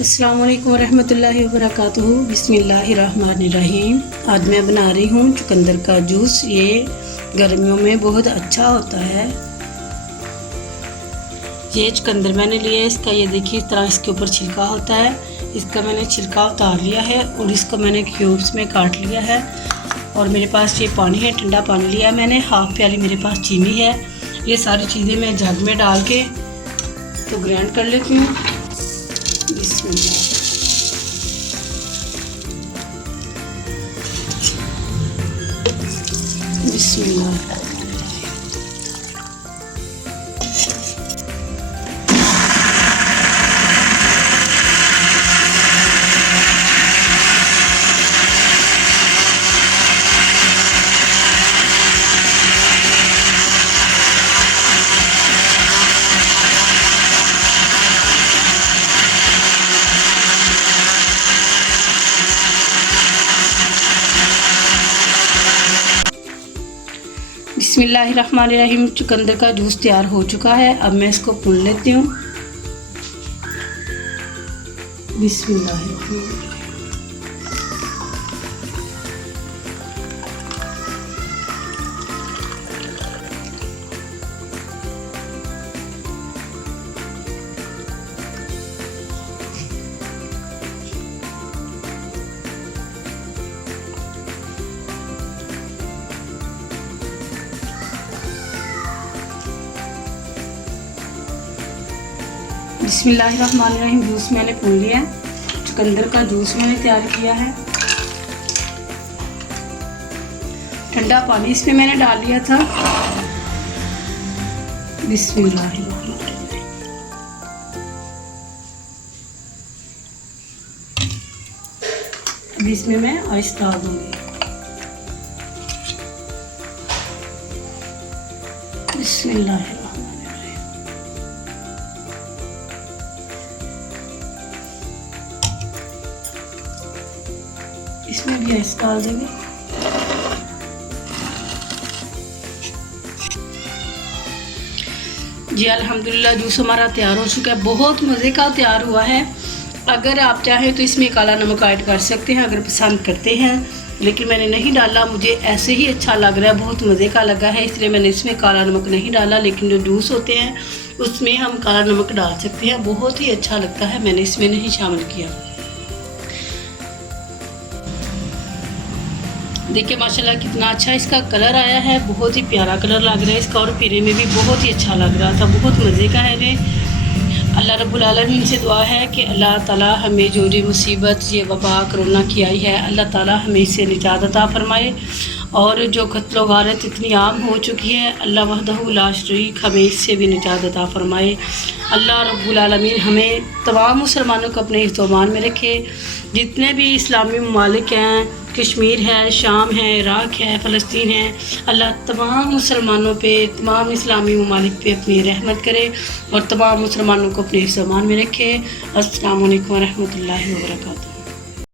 अस्सलाम वालेकुम रहमतुल्लाहि व बरकातुहू। बिस्मिल्लाहिर्रहमानिर्रहीम। आज मैं बना रही हूँ चुकंदर का जूस। ये गर्मियों में बहुत अच्छा होता है। ये चुकंदर मैंने लिया है, इसका ये देखिए इस तरह इसके ऊपर छिलका होता है। इसका मैंने छिलका उतार लिया है और इसको मैंने क्यूब्स में काट लिया है। और मेरे पास ये पानी है, ठंडा पानी लिया है मैंने। हाफ प्याली मेरे पास चीनी है। ये सारी चीज़ें मैं जग में डाल के तो ग्राइंड कर लेती हूँ। बिस्मिल्लाह। बिस्मिल्लाह। बिस्मिल्लाहिर्रहमानिर्रहीम। चुकंदर का जूस तैयार हो चुका है। अब मैं इसको भून लेती हूँ। बिस्मिल्लाहिर्रहमानिर्रहीम। बिस्मिल्लाहिर्रहमानिर्रहीम। जूस मैंने भून लिया है। चुकंदर का जूस मैंने तैयार किया है। ठंडा पानी इसमें मैंने डाल लिया था। बिस्मिल्लाहिर्रहमानिर्रहीम। अब इसमें मैं आइस डाल दूंगी। बिस्मिल्लाहिर्रहमानिर्रहीम। इसमें भी आइस डाल देंगे। जी अल्हम्दुलिल्लाह जूस हमारा तैयार हो चुका है। बहुत मज़े का तैयार हुआ है। अगर आप चाहें तो इसमें काला नमक ऐड कर सकते हैं अगर पसंद करते हैं, लेकिन मैंने नहीं डाला। मुझे ऐसे ही अच्छा लग रहा है, बहुत मज़े का लगा है, इसलिए मैंने इसमें काला नमक नहीं डाला। लेकिन जो जूस होते हैं उसमें हम काला नमक डाल सकते हैं, बहुत ही अच्छा लगता है। मैंने इसमें नहीं शामिल किया। देखिए माशाल्लाह कितना अच्छा इसका कलर आया है। बहुत ही प्यारा कलर लग रहा है इसका और पीने में भी बहुत ही अच्छा लग रहा था। बहुत मज़े का है ये। अल्लाह रब्बुल आलमीन से दुआ है कि अल्लाह ताला हमें जो ये मुसीबत ये वबा कोरोना की आई है, अल्लाह ताला हमें इससे निजात अता फरमाए। और जो कत्लो गारत इतनी आम हो चुकी है, अल्लाह वहदहू ला शरीक हमें इससे भी निजात अता फरमाए। अल्लाह रब्बुल आलमीन हमें तमाम मुसलमानों को अपने हिफ्ज़-ओ-अमान में रखे। जितने भी इस्लामी ममालिक हैं, कश्मीर है, शाम है, इराक़ है, फ़लस्तीन है, अल्लाह तमाम मुसलमानों पे, तमाम इस्लामी ममालिक पे अपनी रहमत करे और तमाम मुसलमानों को अपने हिफ्ज़-ओ-अमान में रखे। अस्सलामु अलैकुम व रहमतुल्लाहि व बरकातुहू।